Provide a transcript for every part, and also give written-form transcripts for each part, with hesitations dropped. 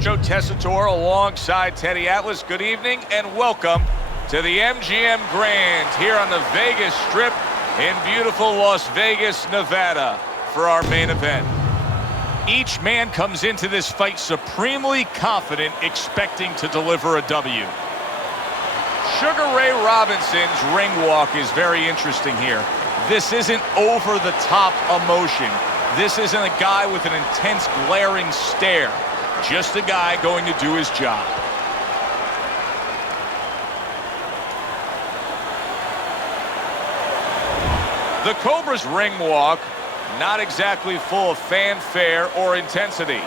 Joe Tessitore alongside Teddy Atlas. Good evening and welcome to the MGM Grand here on the Vegas Strip in beautiful Las Vegas, Nevada for our main event. Each man comes into this fight supremely confident, expecting to deliver a W. Sugar Ray Robinson's ring walk is very interesting here. This isn't over-the-top emotion. This isn't a guy with an intense, glaring stare. Just a guy going to do his job. The Cobra's ring walk, not exactly full of fanfare or intensity.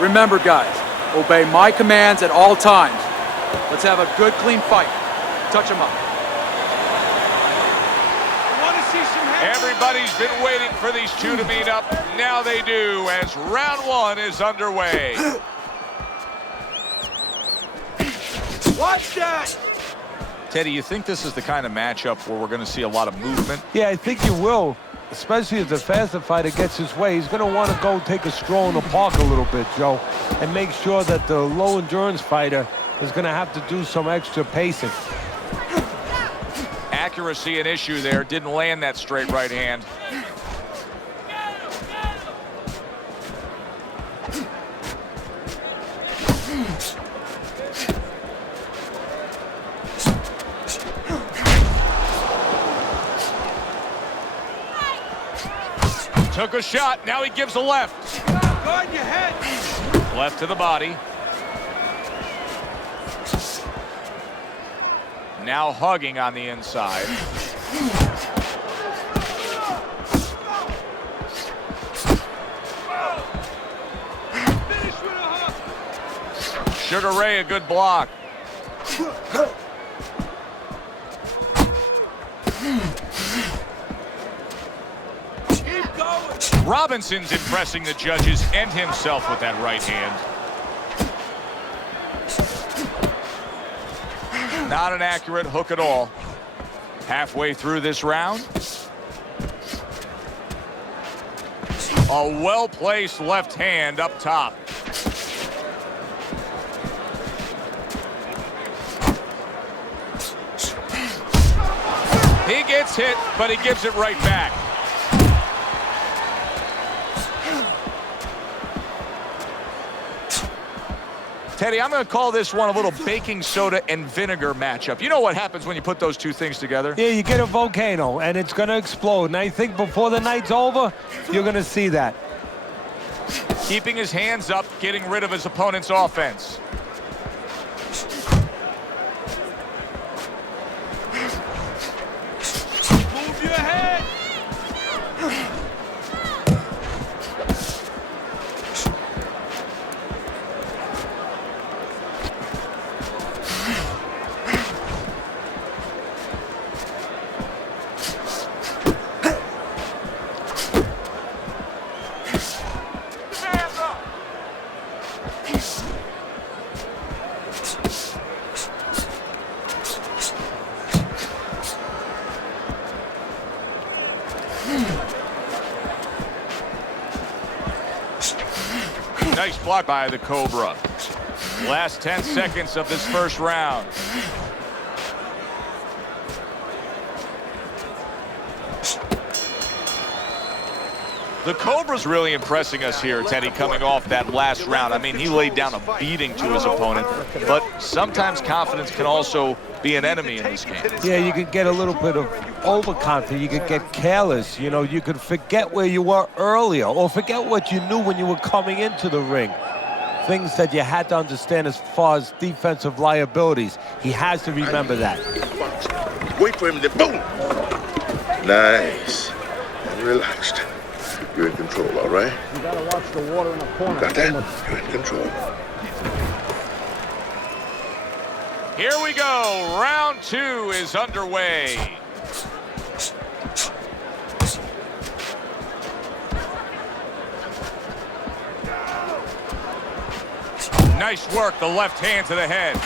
Remember, guys, obey my commands at all times. Let's have a good, clean fight. Touch him up. Everybody's been waiting for these two to meet up. Now they do, as round one is underway. Watch that! Teddy, you think this is the kind of matchup where we're going to see a lot of movement? Yeah, I think you will. Especially if the faster fighter gets his way, he's going to want to go take a stroll in the park a little bit, Joe, and make sure that the low-endurance fighter is going to have to do some extra pacing. Accuracy an issue there. Didn't land that straight right hand. Took a shot, now he gives a left. Guard your head. Left to the body. Now hugging on the inside. Sugar Ray, a good block. Robinson's impressing the judges and himself with that right hand. Not an accurate hook at all. Halfway through this round. A well-placed left hand up top. He gets hit, but he gives it right back. Teddy, I'm going to call this one a little baking soda and vinegar matchup. You know what happens when you put those two things together? Yeah, you get a volcano, and it's going to explode. And I think before the night's over, you're going to see that. Keeping his hands up, getting rid of his opponent's offense. Move your head. Nice block by the Cobra. Last 10 seconds of this first round. The Cobra's really impressing us here, Teddy, coming off that last round. I mean, he laid down a beating to his opponent, but sometimes confidence can also be an enemy in this game. Yeah, you can get a little bit of overconfident. You could get careless. You know, you could forget where you were earlier or forget what you knew when you were coming into the ring. Things that you had to understand as far as defensive liabilities. He has to remember that. Wait for him to boom. Nice. And relaxed. You're in control, all right? You gotta watch the water in the corner. Got that? You're in control. Here we go. Round 2 is underway. Nice work, the left hand to the head.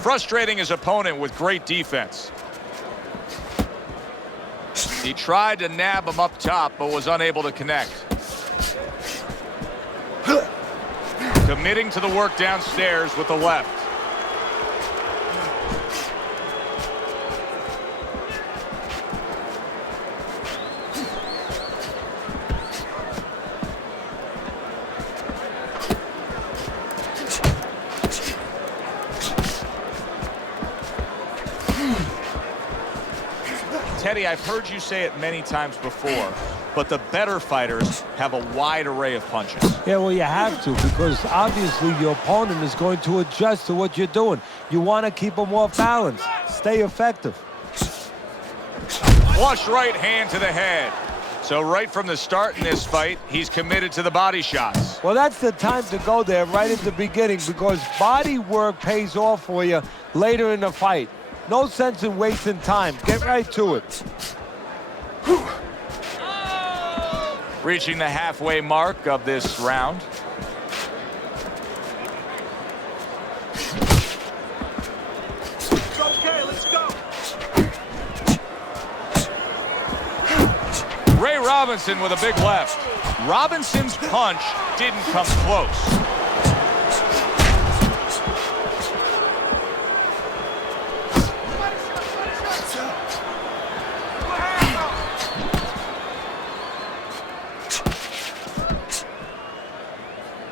Frustrating his opponent with great defense. He tried to nab him up top, but was unable to connect. Committing to the work downstairs with the left. Teddy, I've heard you say it many times before, but the better fighters have a wide array of punches. Yeah, well, you have to, because obviously your opponent is going to adjust to what you're doing. You want to keep them off balance. Stay effective. Flush right hand to the head. So right from the start in this fight, he's committed to the body shots. Well, that's the time to go there right at the beginning, because body work pays off for you later in the fight. No sense in wasting time. Get right to it. Reaching the halfway mark of this round. Okay, let's go. Ray Robinson with a big left. Robinson's punch didn't come close.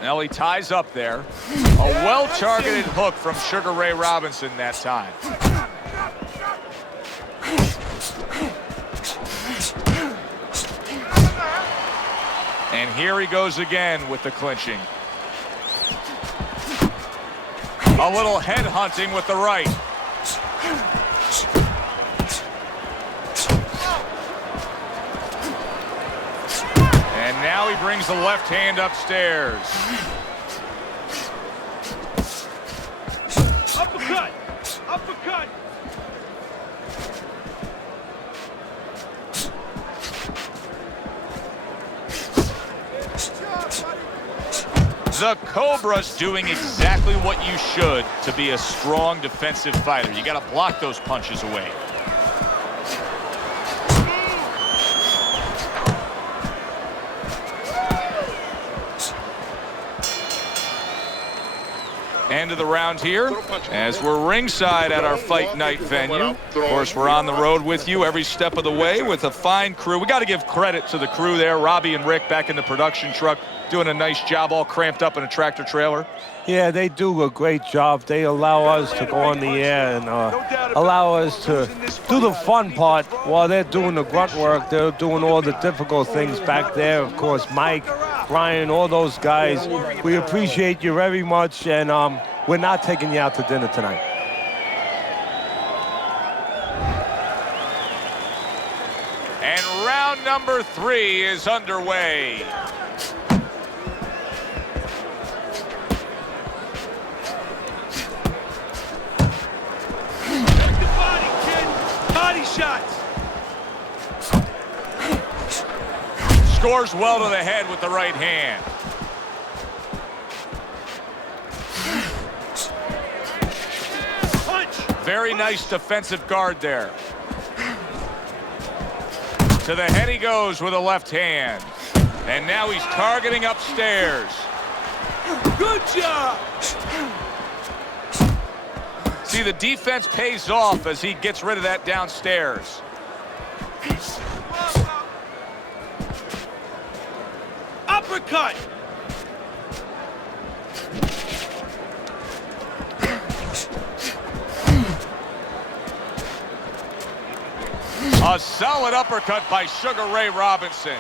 Now he ties up there. A well-targeted hook from Sugar Ray Robinson that time. And here he goes again with the clinching. A little head hunting with the right. And now he brings the left hand upstairs. Uppercut! Uppercut! The Cobra's doing exactly what you should to be a strong defensive fighter. You got to block those punches away. End of the round here, as we're ringside at our fight night venue. Of course, we're on the road with you every step of the way with a fine crew. We got to give credit to the crew there. Robbie and Rick back in the production truck doing a nice job, all cramped up in a tractor trailer. Yeah, they do a great job. They allow us to go on the air and allow us to do the fun part while they're doing the grunt work. They're doing all the difficult things back there. Of course, Mike, Ryan, all those guys. We appreciate you very much, and we're not taking you out to dinner tonight. And round number 3 is underway. Shots. Scores well to the head with the right hand. Punch. Very nice defensive guard there. To the head he goes with a left hand. And now he's targeting upstairs. Good job. See, the defense pays off as he gets rid of that downstairs. Uppercut. A solid uppercut by Sugar Ray Robinson.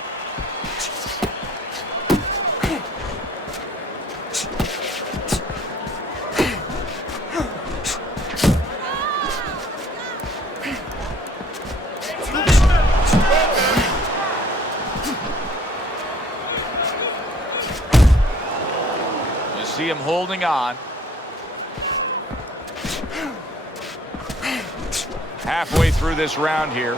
You see him holding on. Halfway through this round here.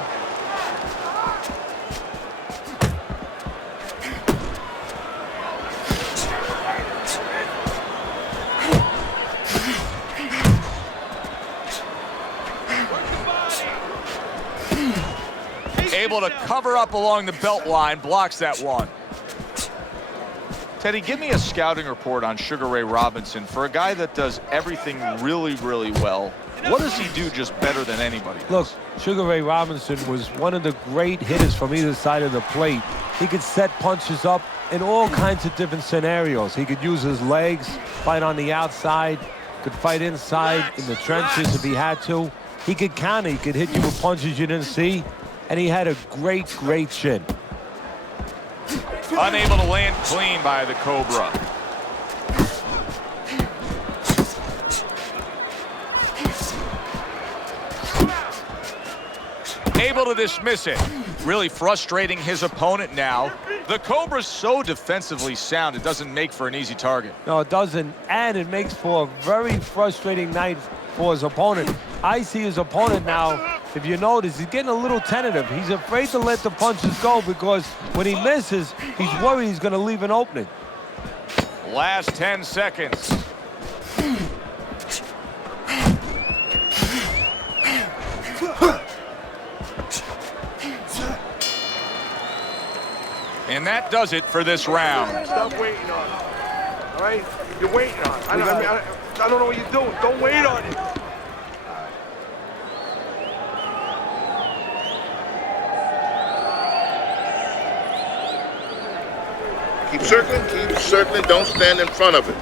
Able to cover up along the belt line, blocks that one. Teddy, give me a scouting report on Sugar Ray Robinson. For a guy that does everything really, really well, what does he do just better than anybody does? Look, Sugar Ray Robinson was one of the great hitters from either side of the plate. He could set punches up in all kinds of different scenarios. He could use his legs, fight on the outside, could fight inside in the trenches if he had to. He could counter, he could hit you with punches you didn't see, and he had a great, great chin. Unable to land clean by the Cobra. Able to dismiss it. Really frustrating his opponent now. The Cobra's so defensively sound, it doesn't make for an easy target. No, it doesn't, and it makes for a very frustrating night for his opponent. I see his opponent now, if you notice, he's getting a little tentative. He's afraid to let the punches go because when he misses, he's worried he's going to leave an opening. Last 10 seconds. And that does it for this round. Stop waiting on it. All right? You're waiting on it. I don't know what you're doing. Don't wait on it. Keep circling, don't stand in front of it.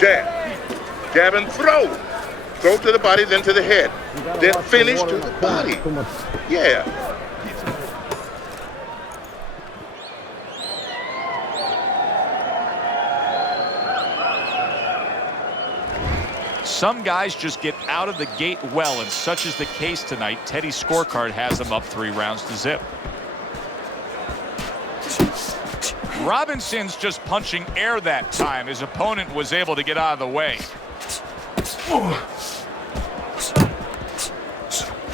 Jab and throw. Throw to the body, then to the head. Then finish to the body. Yeah. Some guys just get out of the gate well, and such is the case tonight. Teddy's scorecard has them up 3 rounds to zip. Robinson's just punching air that time. His opponent was able to get out of the way.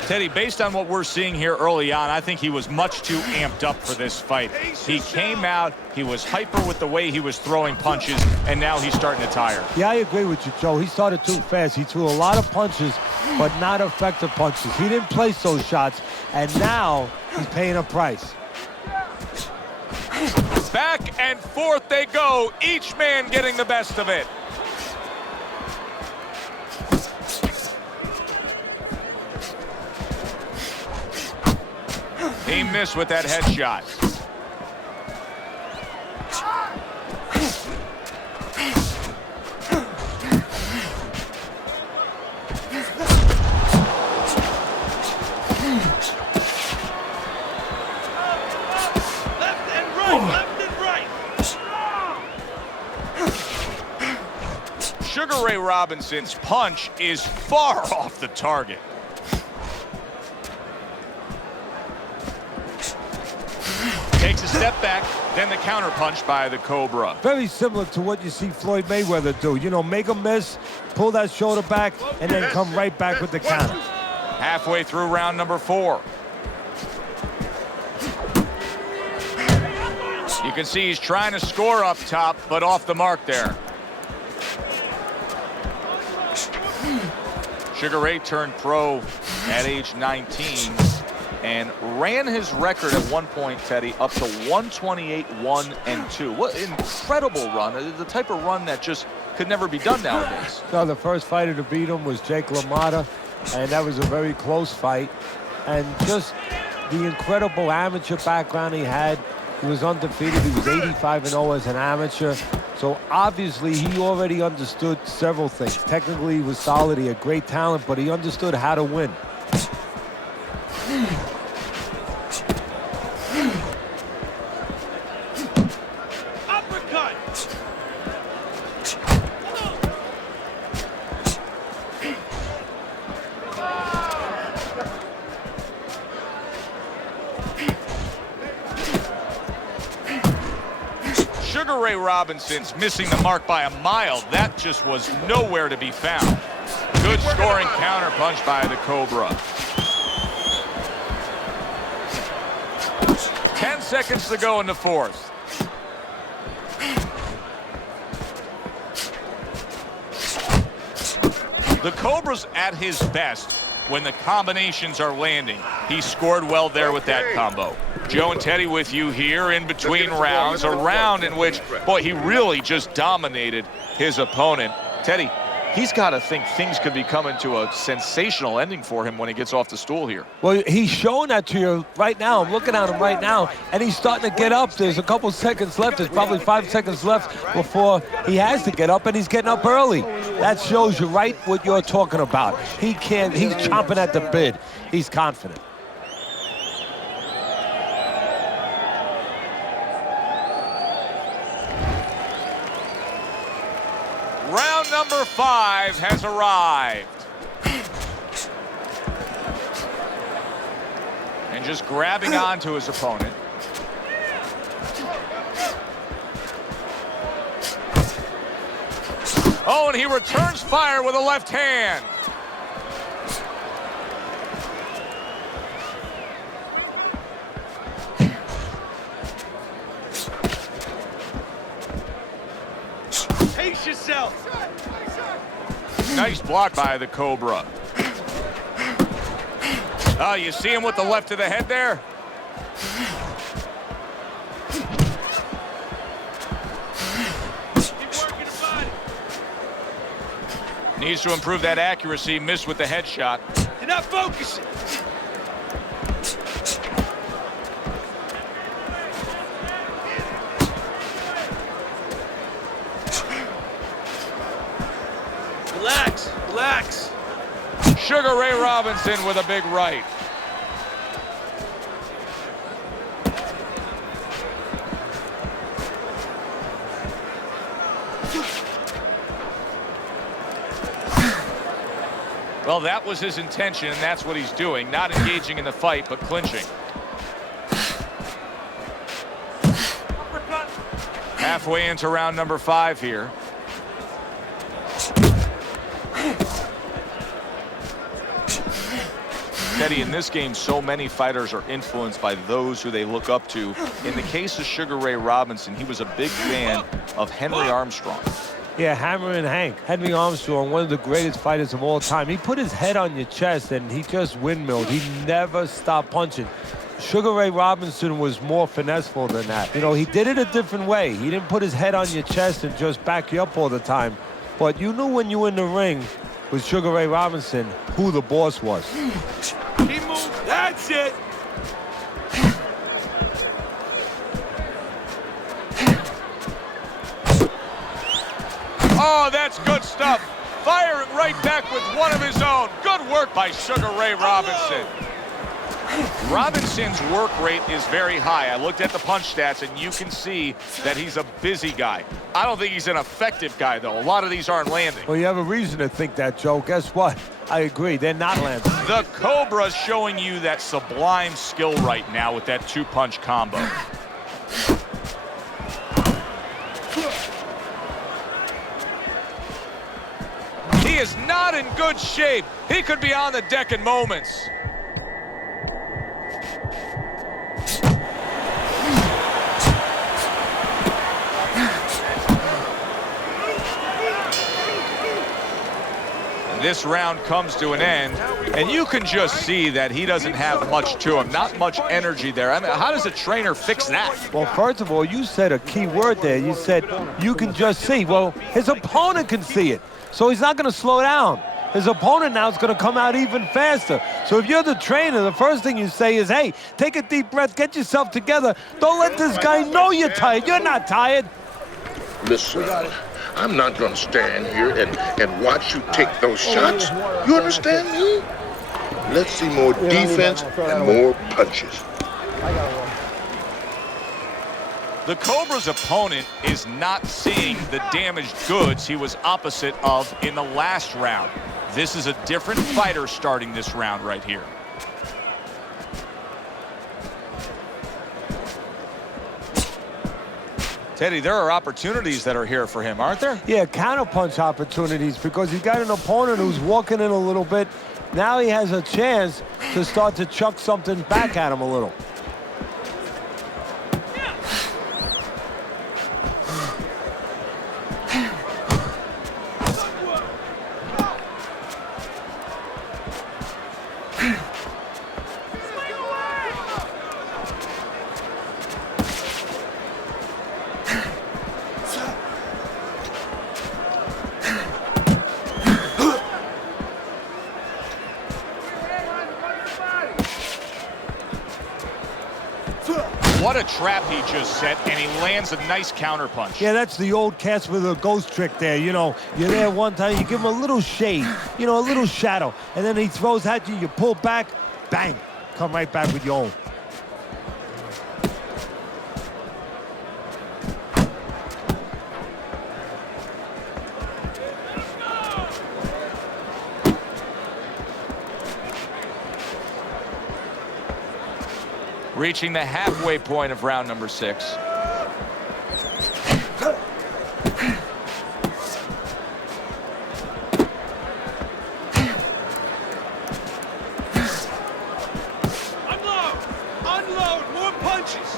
Teddy, based on what we're seeing here early on, I think he was much too amped up for this fight. He came out, he was hyper with the way he was throwing punches, and now he's starting to tire. Yeah, I agree with you, Joe. He started too fast. He threw a lot of punches, but not effective punches. He didn't place those shots, and now he's paying a price. Back and forth they go, each man getting the best of it. He missed with that headshot. Sugar Ray Robinson's punch is far off the target. Takes a step back, then the counter punch by the Cobra. Very similar to what you see Floyd Mayweather do. You know, make a miss, pull that shoulder back, and then come right back with the counter. Halfway through round number 4. You can see he's trying to score up top, but off the mark there. Sugar Ray turned pro at age 19 and ran his record at one point, Teddy, up to 128-1-2. What an incredible run. The type of run that just could never be done nowadays. No, the first fighter to beat him was Jake LaMotta, and that was a very close fight. And just the incredible amateur background he had. He was undefeated. He was 85-0 as an amateur. So obviously he already understood several things. Technically he was solid. He had great talent, but he understood how to win. Ray Robinson's missing the mark by a mile. That just was nowhere to be found. Good scoring counterpunch by the Cobra. 10 seconds to go in the fourth. The Cobra's at his best when the combinations are landing. He scored well there with that combo. Joe and Teddy with you here in between rounds, a round in which, boy, he really just dominated his opponent. Teddy, he's got to think things could be coming to a sensational ending for him when he gets off the stool here. Well, he's showing that to you right now. I'm looking at him right now, and he's starting to get up. There's a couple seconds left. There's probably 5 seconds left before he has to get up, and he's getting up early. That shows you right what you're talking about. He's chomping at the bit. He's confident. Round number 5 has arrived. And just grabbing onto his opponent. Oh, and he returns fire with a left hand. Pace yourself. Nice block by the Cobra. Oh, you see him with the left to the head there? Keep working the body. Needs to improve that accuracy. Missed with the headshot. You're not focusing. Relax, relax. Sugar Ray Robinson with a big right. Well, that was his intention, and that's what he's doing. Not engaging in the fight, but clinching. Halfway into round number 5 here. Teddy, in this game, so many fighters are influenced by those who they look up to. In the case of Sugar Ray Robinson, he was a big fan of Henry Armstrong. Yeah, Hammer and Hank. Henry Armstrong, one of the greatest fighters of all time. He put his head on your chest and he just windmilled. He never stopped punching. Sugar Ray Robinson was more finesseful than that. You know, he did it a different way. He didn't put his head on your chest and just back you up all the time. But you knew when you were in the ring with Sugar Ray Robinson who the boss was. He moved. That's it. Oh, that's good stuff. Firing right back with one of his own. Good work by Sugar Ray Robinson. Robinson's work rate is very high. I looked at the punch stats, and you can see that he's a busy guy. I don't think he's an effective guy, though. A lot of these aren't landing. Well, you have a reason to think that, Joe. Guess what? I agree. They're not landing. The Cobra's showing you that sublime skill right now with that two-punch combo. He is not in good shape. He could be on the deck in moments. This round comes to an end, and you can just see that he doesn't have much to him, not much energy there. I mean, how does a trainer fix that? Well, first of all, you said a key word there. You said you can just see. Well, his opponent can see it, so he's not going to slow down. His opponent now is going to come out even faster. So if you're the trainer, the first thing you say is, hey, take a deep breath, get yourself together. Don't let this guy know you're tired. You're not tired. Listen, I'm not going to stand here and watch you take those shots. You understand me? Let's see more defense and more punches. The Cobra's opponent is not seeing the damaged goods he was opposite of in the last round. This is a different fighter starting this round right here. Teddy, there are opportunities that are here for him, aren't there? Yeah, counterpunch opportunities because he's got an opponent who's walking in a little bit. Now he has a chance to start to chuck something back at him a little. What a trap he just set, and he lands a nice counterpunch. Yeah, that's the old Casper the Ghost trick there. You know, you're there one time, you give him a little shade, you know, a little shadow, and then he throws at you, you pull back, bang, come right back with your own. Reaching the halfway point of round number 6. Unload! Unload! More punches!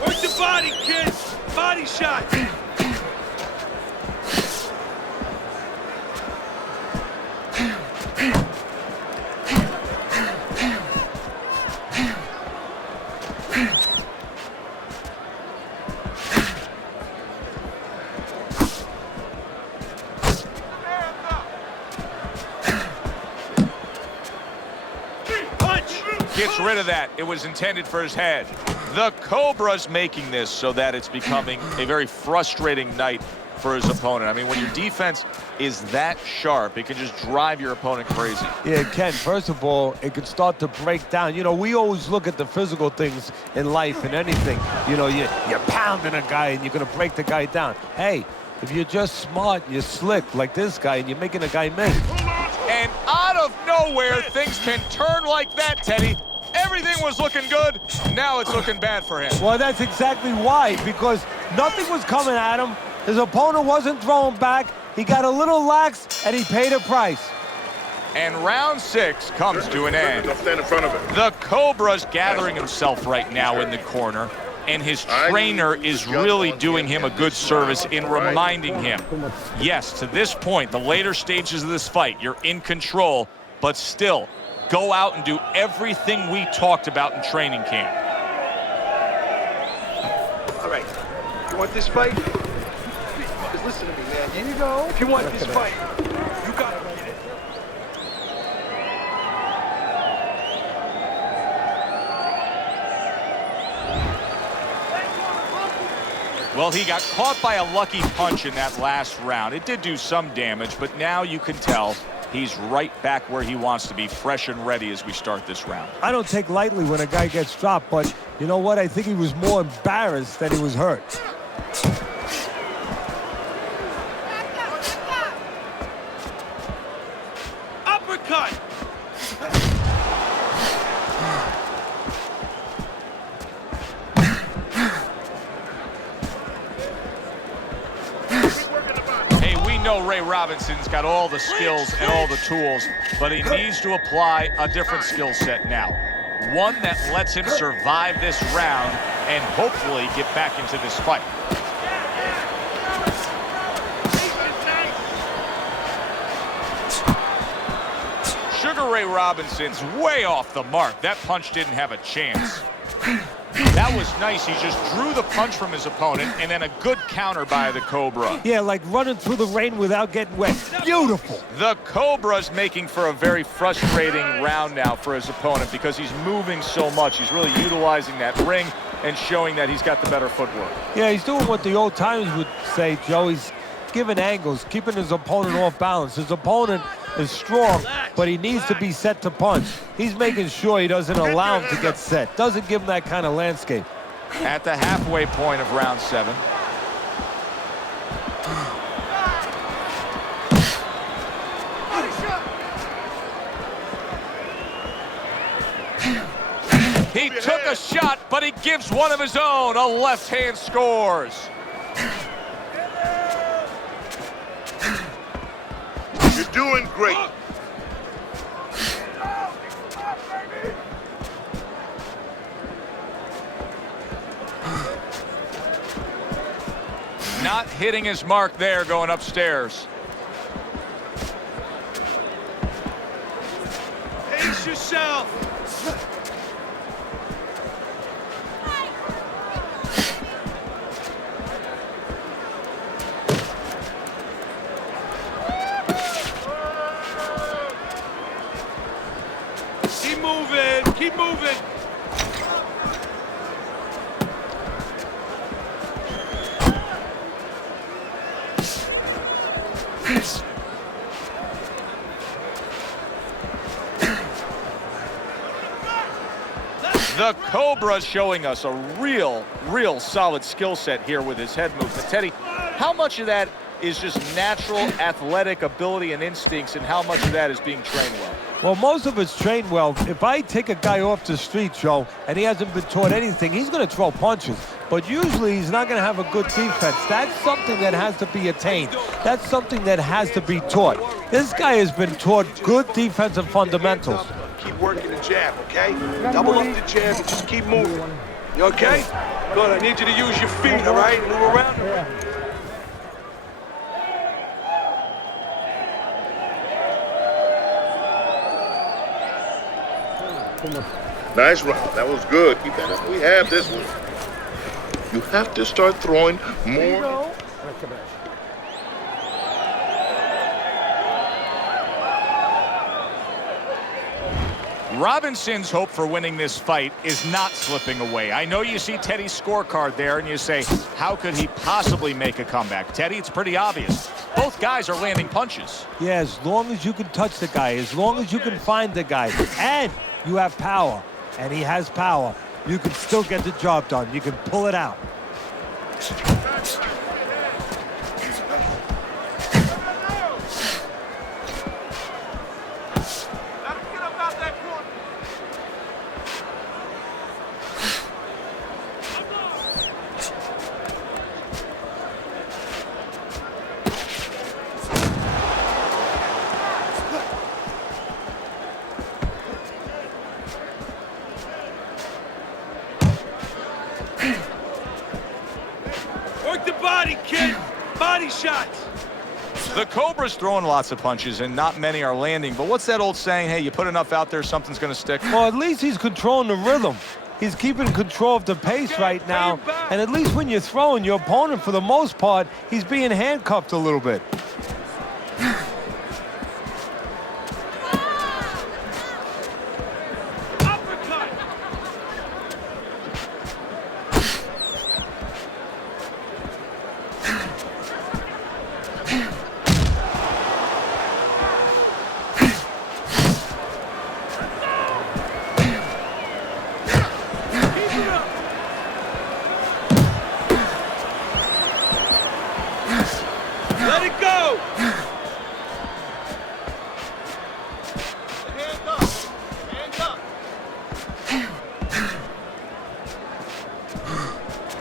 Work the body, kid! Body shot! Gets rid of that. It was intended for his head. The Cobra's making this so that it's becoming a very frustrating night for his opponent. I mean, when your defense is that sharp, it can just drive your opponent crazy. Yeah, Ken, first of all, it can start to break down. You know, we always look at the physical things in life and anything. You know, you're pounding a guy and you're going to break the guy down. Hey, if you're just smart, you're slick like this guy and you're making a guy miss. And out of nowhere, things can turn like that, Teddy. Everything was looking good. Now it's looking bad for him. Well, that's exactly why, because nothing was coming at him. His opponent wasn't throwing back. He got a little lax, and he paid a price. And round 6 comes to an end. Don't stand in front of him. The Cobra's gathering himself right now in the corner, and his trainer is really doing him a good service in reminding him, yes, to this point, the later stages of this fight, you're in control, but still, go out and do everything we talked about in training camp. All right, you want this fight? Just listen to me, man. Here you go. If you want this fight, you got to get it. Well, he got caught by a lucky punch in that last round. It did do some damage, but now you can tell he's right back where he wants to be, fresh and ready as we start this round. I don't take lightly when a guy gets dropped, but you know what? I think he was more embarrassed than he was hurt. Uppercut! Ray Robinson's got all the skills and all the tools, but he needs to apply a different skill set now. One that lets him survive this round and hopefully get back into this fight. Sugar Ray Robinson's way off the mark. That punch didn't have a chance. That was nice. He just drew the punch from his opponent, and then a good counter by the Cobra. Yeah, like running through the rain without getting wet. Beautiful. The Cobra's making for a very frustrating round now for his opponent because he's moving so much. He's really utilizing that ring and showing that he's got the better footwork. Yeah, he's doing what the old timers would say, Joe. He's giving angles, keeping his opponent off balance. His opponent is strong, but he needs to be set to punch. He's making sure he doesn't allow him to get set. Doesn't give him that kind of landscape. At the halfway point of round 7. a shot, but he gives one of his own. A left hand scores. You're doing great. Not hitting his mark there going upstairs. Pace yourself. Keep moving. Keep moving. The Cobra showing us a real solid skill set here with his head movement. Teddy, how much of that is just natural athletic ability and instincts, and how much of that is being trained well? Well, most of it's trained well. If I take a guy off the street, Joe, and he hasn't been taught anything, he's going to throw punches. But usually he's not going to have a good defense. That's something that has to be attained. That's something that has to be taught. This guy has been taught good defensive fundamentals. Keep working the jab, okay? Double up the jab and just keep moving. You okay? Good, I need you to use your feet, all right? Move around. Nice run. That was good. Keep that up. We have this one. You have to start throwing more. Robinson's hope for winning this fight is not slipping away. I know you see Teddy's scorecard there and you say, how could he possibly make a comeback? Teddy, it's pretty obvious. Both guys are landing punches. Yeah, as long as you can touch the guy, as long as you can find the guy, and you have power, and he has power, you can still get the job done. You can pull it out. Work the body, kid. Body shots. The Cobra's throwing lots of punches and not many are landing. But what's that old saying? Hey, you put enough out there, something's going to stick. Well, at least he's controlling the rhythm. He's keeping control of the pace right now. And at least when you're throwing, your opponent, for the most part, he's being handcuffed a little bit. Uppercut. Let it go! Hands up! Hands up!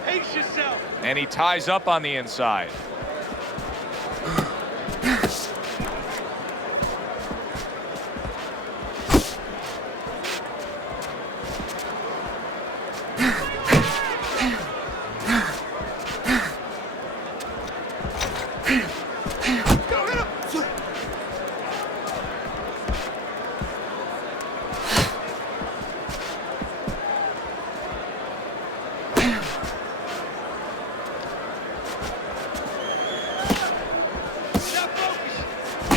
Pace yourself! And he ties up on the inside. Now focus!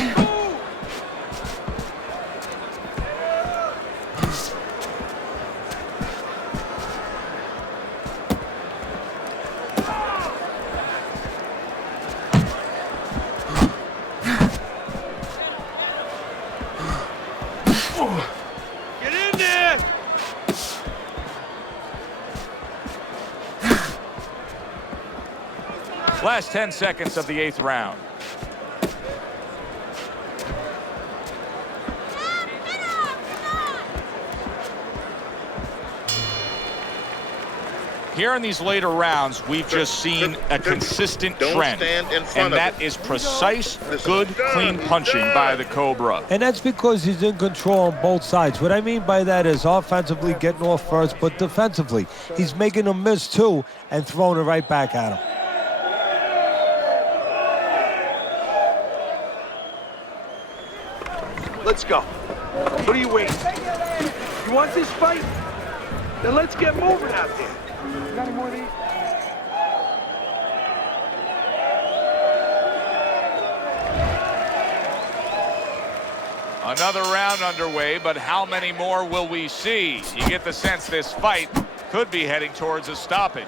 Move! Get in there! Last 10 seconds of the 8th round. Here in these later rounds, we've just seen a consistent Don't trend, stand in front and of that it. is precise, good, clean punching by the Cobra. And that's because he's in control on both sides. What I mean by that is offensively getting off first, but defensively, he's making them miss too and throwing it right back at him. Let's go. What are you waiting? You want this fight? Then let's get moving out there. You got any more of these? Another round underway, but how many more will we see? You get the sense this fight could be heading towards a stoppage.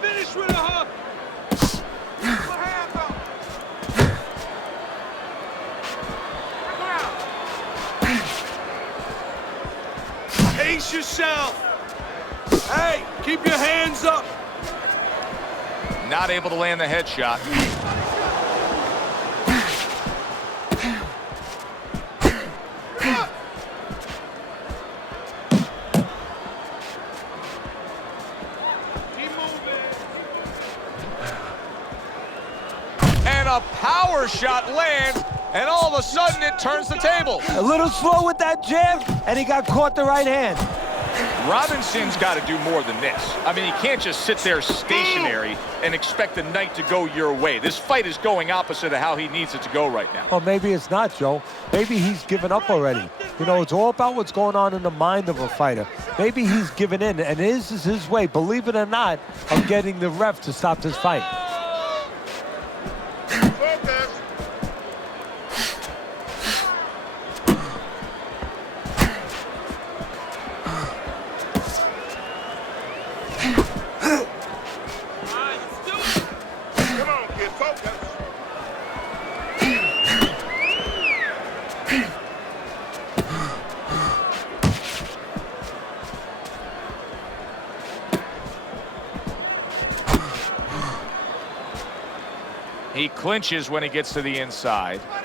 Finish with a hook. Pace yourself. Hey, keep your hands up. Not able to land the headshot. And a power shot lands, and all of a sudden it turns the table. A little slow with that jab, and he got caught the right hand. Robinson's got to do more than this. I mean, he can't just sit there stationary and expect the night to go your way. This fight is going opposite of how he needs it to go right now. Well, maybe it's not, Joe. Maybe he's given up already. You know, it's all about what's going on in the mind of a fighter. Maybe he's given in, and this is his way, believe it or not, of getting the ref to stop this fight. Focus. Come on, kid, focus. He clinches when he gets to the inside. Focus.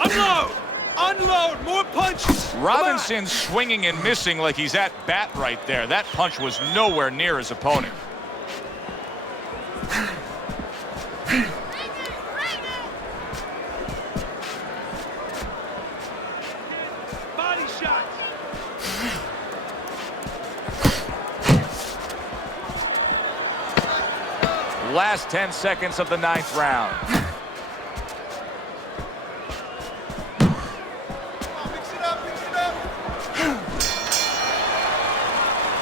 Unload! Unload! More punches! Robinson's swinging and missing like he's at bat right there. That punch was nowhere near his opponent. Body shots! Last 10 seconds of the 9th round.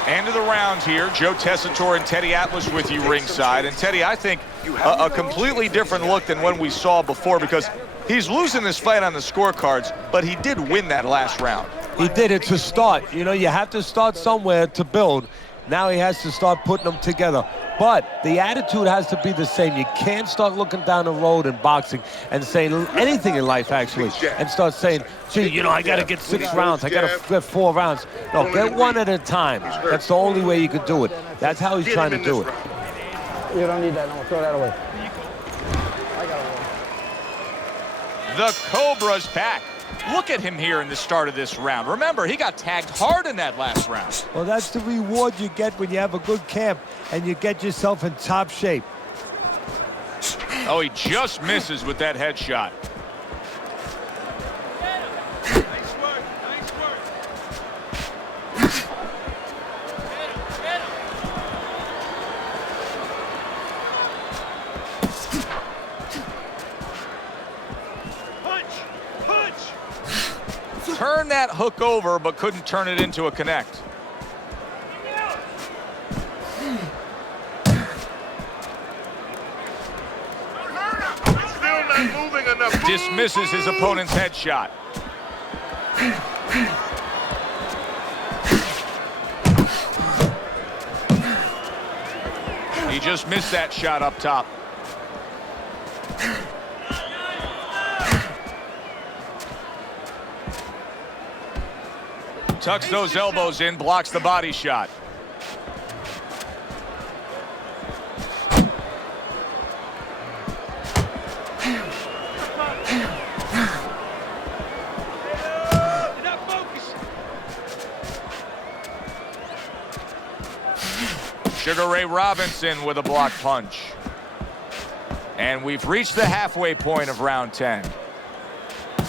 End of the round here. Joe Tessitore and Teddy Atlas with you ringside. And Teddy, I think a completely different look than when we saw before, because he's losing this fight on the scorecards, but he did win that last round. He did it to start. You know, you have to start somewhere to build. Now he has to start putting them together. But the attitude has to be the same. You can't start looking down the road in boxing and saying anything in life, actually, and start saying, gee, you know, I got to get 6 rounds. I got to get 4 rounds. No, get one at a time. That's the only way you can do it. That's how he's trying to do it. You don't need that. No, throw that away. I got it. The Cobra's back. Look at him here in the start of this round. Remember, he got tagged hard in that last round. Well, that's the reward you get when you have a good camp and you get yourself in top shape. Oh, he just misses with that headshot. Nice work, nice work. Punch! Punch! Turned that hook over, but couldn't turn it into a connect. not moving enough. Dismisses his opponent's headshot. He just missed that shot up top. Tucks those elbows in, blocks the body shot. Sugar Ray Robinson with a block punch. And we've reached the halfway point of round 10.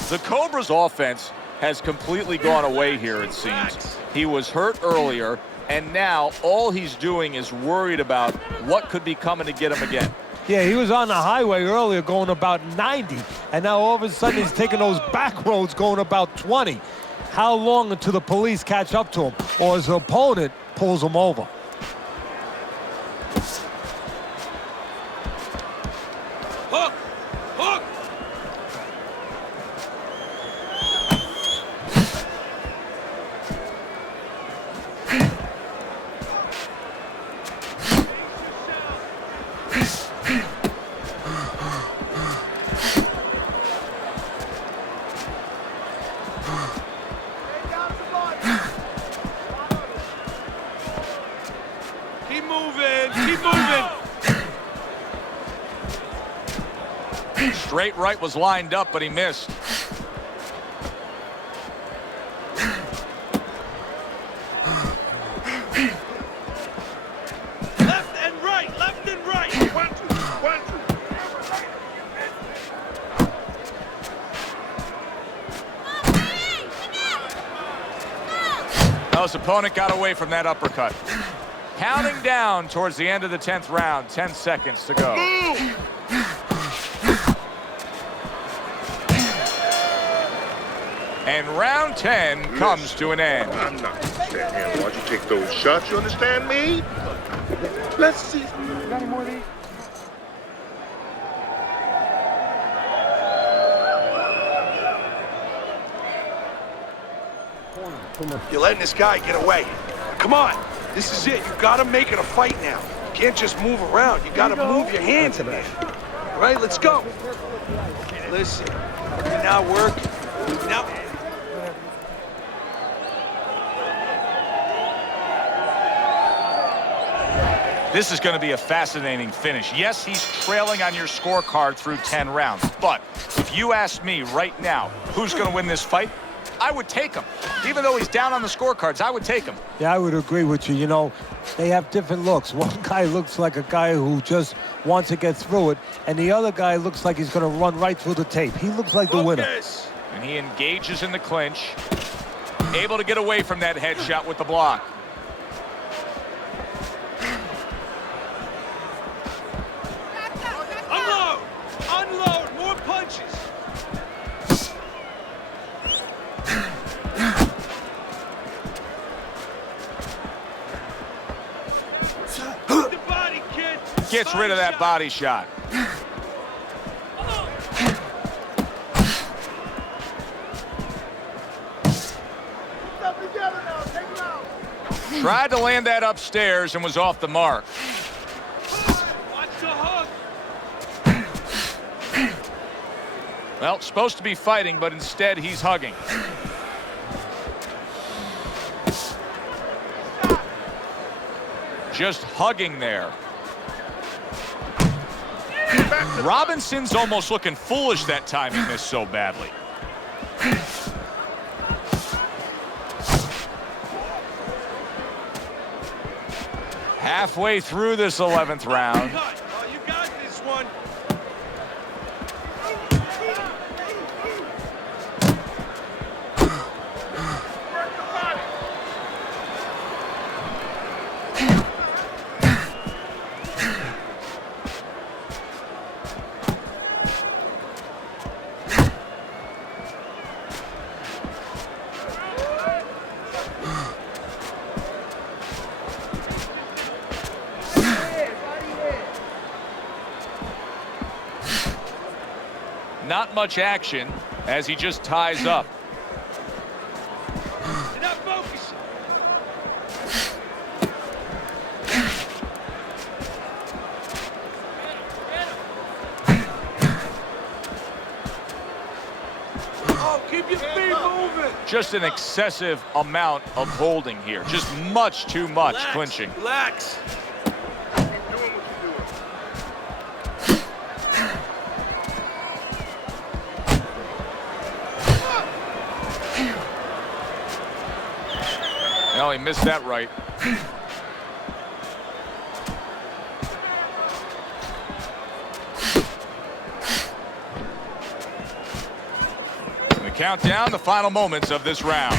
The Cobra's offense has completely gone away here, it seems. He was hurt earlier, and now all he's doing is worried about what could be coming to get him again. Yeah, he was on the highway earlier going about 90, and now all of a sudden he's taking those back roads going about 20. How long until the police catch up to him or his opponent pulls him over? Hook! Hook! Keep moving! Keep moving! Straight right was lined up, but he missed. Left and right! Left and right! 1, 2, 1, 2. His opponent got away from that uppercut. Counting down towards the end of the 10th round, 10 seconds to go. And round 10 comes to an end. I'm not standing here and watch you take those shots. You understand me? Let's see. Got any more of these? You're letting this guy get away. Come on. This is it. You gotta make it a fight now. You can't just move around. You gotta move your hands in there. All right, let's go. Listen, you're not working. Now. This is going to be a fascinating finish. Yes, he's trailing on your scorecard through 10 rounds, but if you ask me right now, who's going to win this fight, I would take him. Even though he's down on the scorecards, I would take him. Yeah, I would agree with you. You know, they have different looks. One guy looks like a guy who just wants to get through it, and the other guy looks like he's going to run right through the tape. He looks like the winner. Focus. And he engages in the clinch, able to get away from that headshot with the block. Unload! Unload! More punches! The body, kid! Gets rid of that body shot. Tried to land that upstairs and was off the mark. Watch the hook! Well, supposed to be fighting, but instead he's hugging. Just hugging there. Robinson's almost looking foolish that time he missed so badly. Halfway through this 11th round. Oh, you got this one. Not much action as he just ties up. You're not focusing. Oh, keep your feet moving. Just an excessive amount of holding here. Just much too much Relax, clinching. Relax. No, he missed that right. We count down the final moments of this round.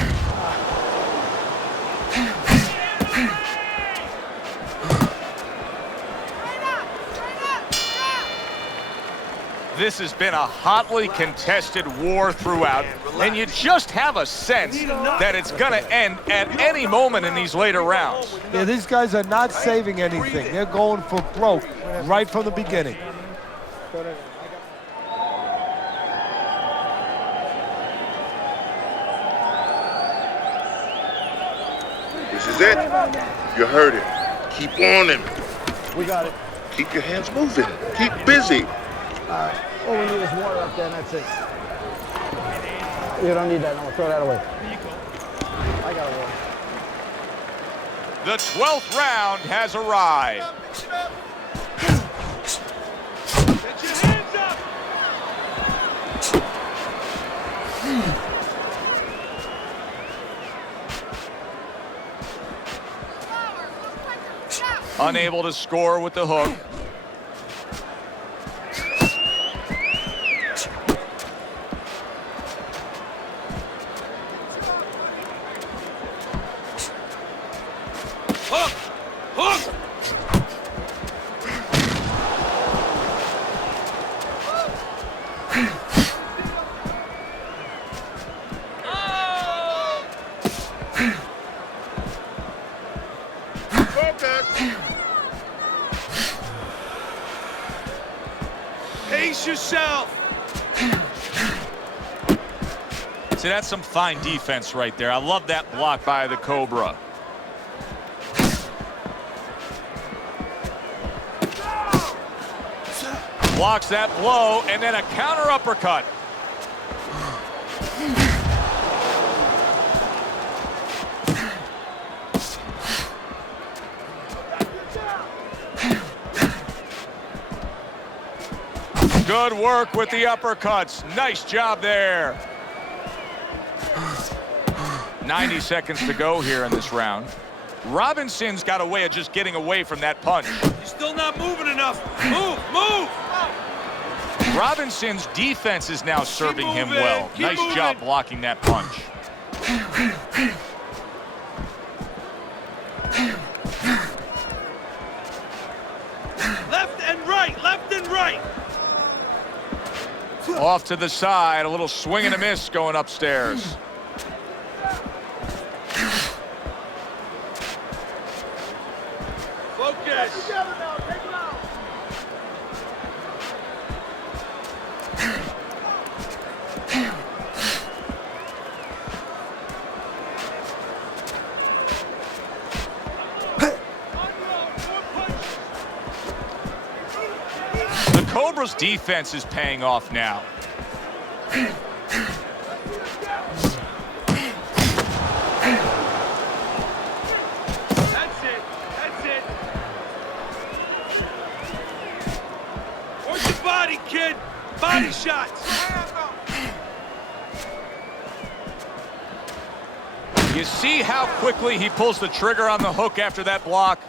This has been a hotly contested war throughout, and you just have a sense that it's going to end at any moment in these later rounds. Yeah, these guys are not saving anything. They're going for broke right from the beginning. This is it. You heard him. Keep on him. We got it. Keep your hands moving. Keep busy. All right. All we need is water up there, and that's it. You don't need that. No, throw that away. I got water. The 12th round has arrived. Get your hands up. Unable to score with the hook. Hook. Hook. Focus. Pace yourself. See, that's some fine defense right there. I love that block by the Cobra. Blocks that blow, and then a counter uppercut. Good work with the uppercuts. Nice job there. 90 seconds to go here in this round. Robinson's got a way of just getting away from that punch. You're still not moving enough. Move, move. Robinson's defense is now serving him moving, well. keep Nice moving. job blocking that punch. Left and right, left and right. Off to the side, a little swing and a miss going upstairs. Focus. The Cobra's defense is paying off now. That's it. That's it. Work your body, kid. Body shots. You see how quickly he pulls the trigger on the hook after that block?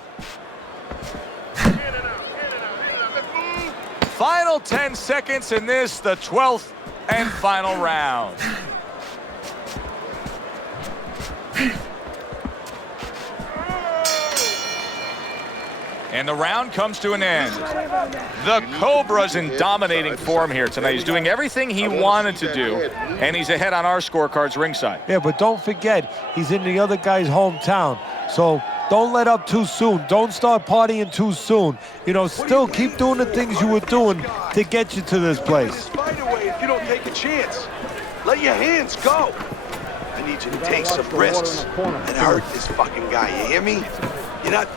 Final 10 seconds in this, the 12th and final round. And the round comes to an end. The Cobra's in dominating form here tonight. He's doing everything he wanted to do, and he's ahead on our scorecards ringside. Yeah, but don't forget, he's in the other guy's hometown. So don't let up too soon. Don't start partying too soon. You know, still keep doing the things you were doing to get you to this place. Fight away if you don't take a chance. Let your hands go. I need you to take some risks and hurt this fucking guy, you hear me? You're not...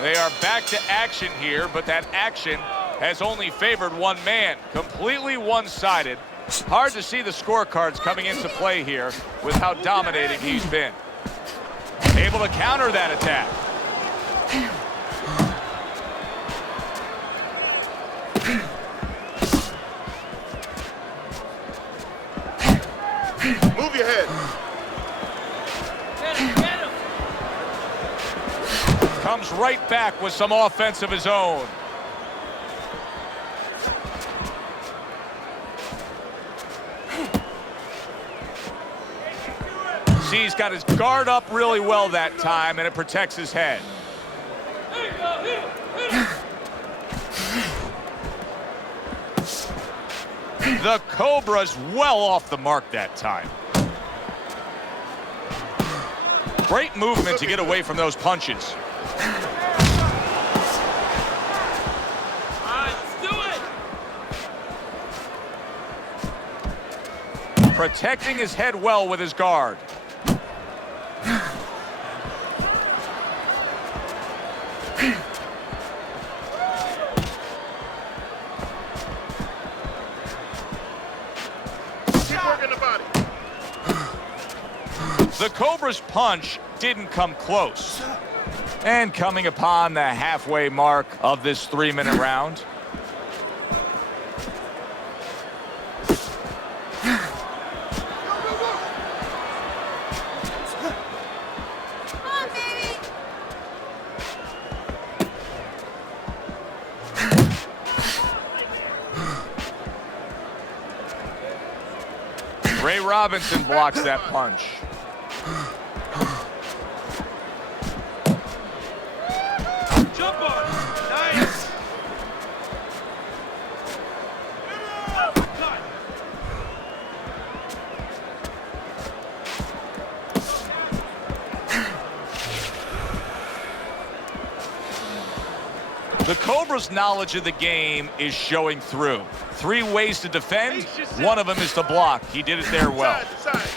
They are back to action here, but that action has only favored one man, completely one-sided. Hard to see the scorecards coming into play here with how dominating he's been. Able to counter that attack. Move your head. Comes right back with some offense of his own. See, he's got his guard up really well that time, and it protects his head. The Cobra's well off the mark that time. Great movement to get away from those punches. Protecting his head well with his guard. Keep working the body. The Cobra's punch didn't come close. And coming upon the halfway mark of this 3-minute round. Ray Robinson blocks that punch. Jump on him. Nice. The Cobra's knowledge of the game is showing through. 3 ways to defend. One of them is to block. He did it there well. Side to side.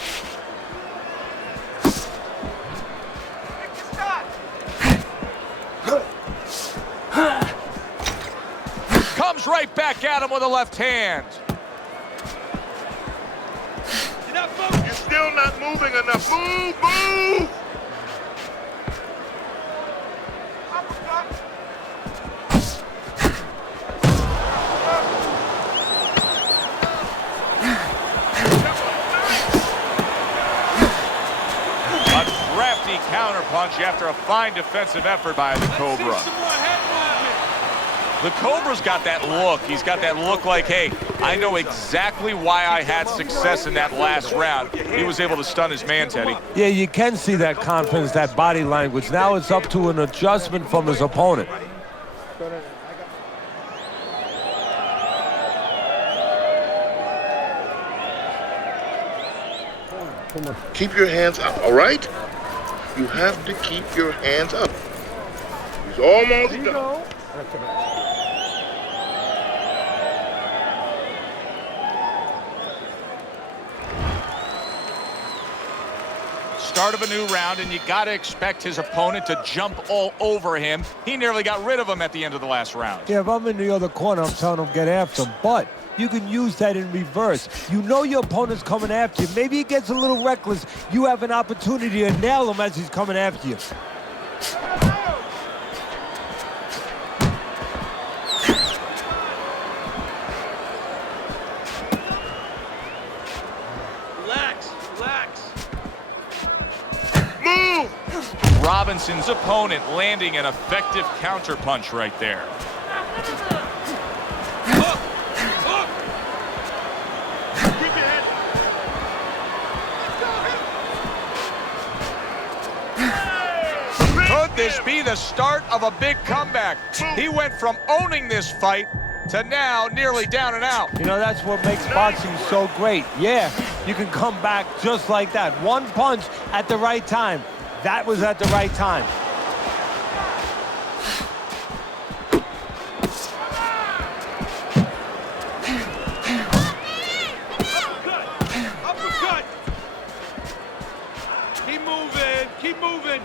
Comes right back at him with a left hand. You're not focused. You're still not moving enough. Move, move! A crafty counterpunch after a fine defensive effort by the Cobra. Let's see some more head movement. The Cobra's got that look. He's got that look like, hey, I know exactly why I had success in that last round. He was able to stun his man, Teddy. Yeah, you can see that confidence, that body language. Now it's up to an adjustment from his opponent. Keep your hands up, all right? You have to keep your hands up. He's almost done. Start of a new round, and you got to expect his opponent to jump all over him. He nearly got rid of him at the end of the last round. Yeah, if I'm in the other corner, I'm telling him get after him. But you can use that in reverse. You know your opponent's coming after you. Maybe he gets a little reckless. You have an opportunity to nail him as he's coming after you. Relax, relax. Move! Robinson's opponent landing an effective counterpunch right there. Hook, hook. Keep your head. Could this be the start of a big comeback? He went from owning this fight to now nearly down and out. You know, that's what makes boxing so great. Yeah, you can come back just like that. One punch at the right time. That was at the right time. Uppercut! Keep moving, keep moving.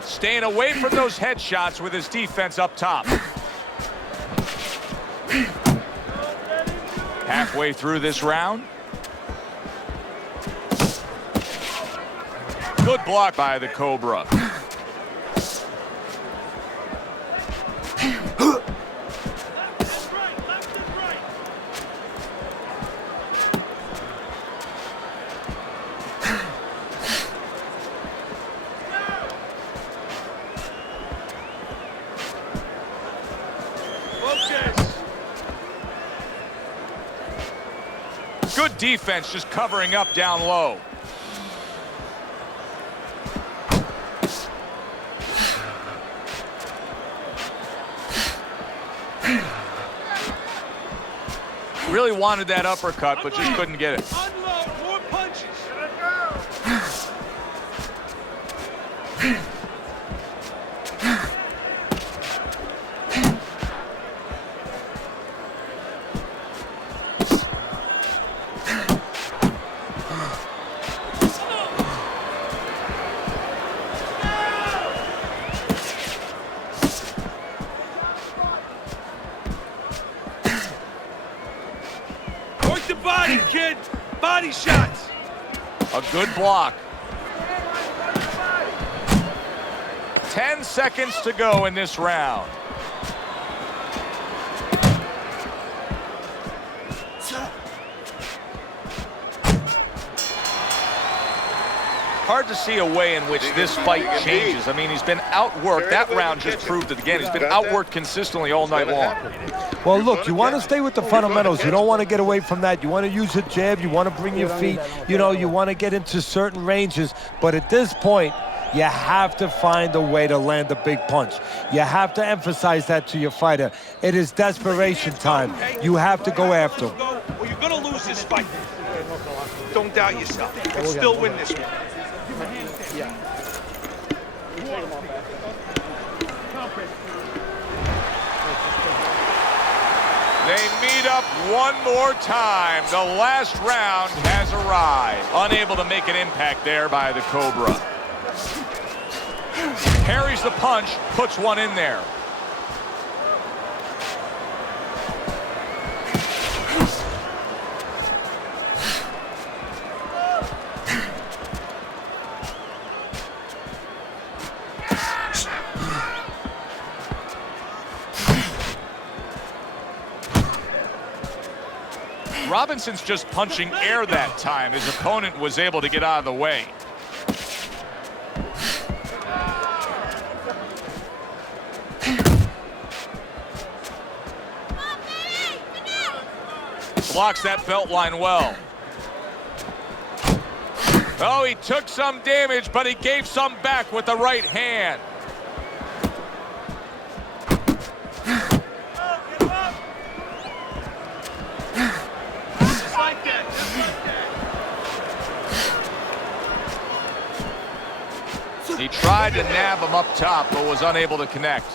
Staying away from those headshots with his defense up top. Halfway through this round. Good block by the Cobra. Good defense just covering up down low. Really wanted that uppercut, but just couldn't get it. Unload, more punches. Work the body, kid. Body shots. A good block. 10 seconds to go in this round. Hard to see a way in which this fight changes. I mean, he's been outworked. That round just proved it again. He's been outworked consistently all night long. Well, look, you want to stay with the fundamentals. You don't want to get away from that. You want to use a jab. You want to bring your feet. You know, you want to get into certain ranges. But at this point, you have to find a way to land a big punch. You have to emphasize that to your fighter. It is desperation time. You have to go after him. Well, you're going to lose this fight. Don't doubt yourself. You can still win this one. They meet up one more time. The last round has arrived. Unable to make an impact there by the Cobra. Parries the punch, puts one in there. Robinson's just punching air that time. His opponent was able to get out of the way. Blocks that belt line well. Oh, he took some damage, but he gave some back with the right hand. He tried to nab him up top, but was unable to connect.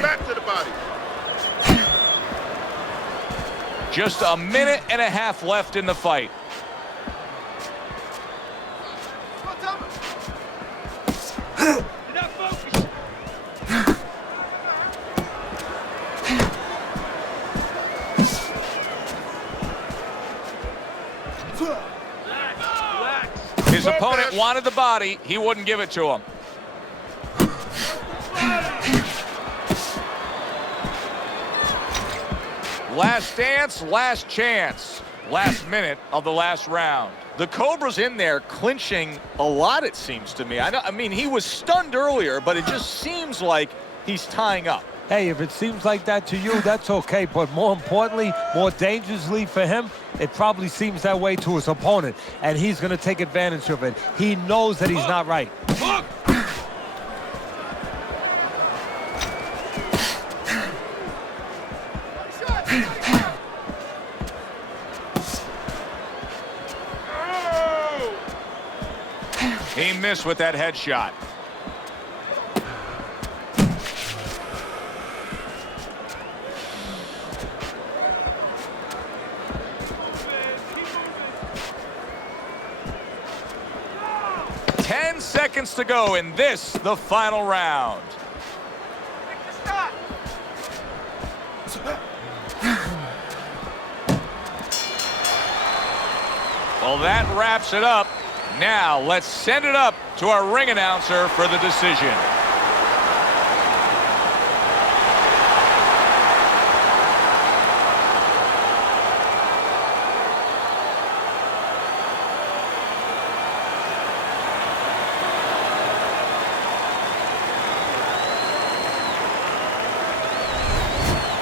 Back to the body. Just a minute and a half left in the fight. His opponent wanted the body. He wouldn't give it to him. Last dance, last chance. Last minute of the last round. The Cobra's in there clinching a lot, it seems to me. I mean, he was stunned earlier, but it just seems like he's tying up. Hey, if it seems like that to you, that's okay. But more importantly, more dangerously for him, it probably seems that way to his opponent. And he's going to take advantage of it. He knows that he's not right. He missed with that headshot. Seconds to go in this, the final round. Well, that wraps it up. Now, let's send it up to our ring announcer for the decision.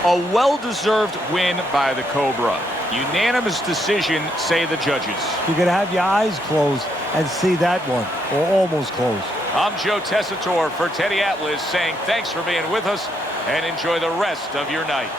A well-deserved win by the Cobra. Unanimous decision, say the judges. You can have your eyes closed and see that one, or almost closed. I'm Joe Tessitore for Teddy Atlas saying thanks for being with us and enjoy the rest of your night.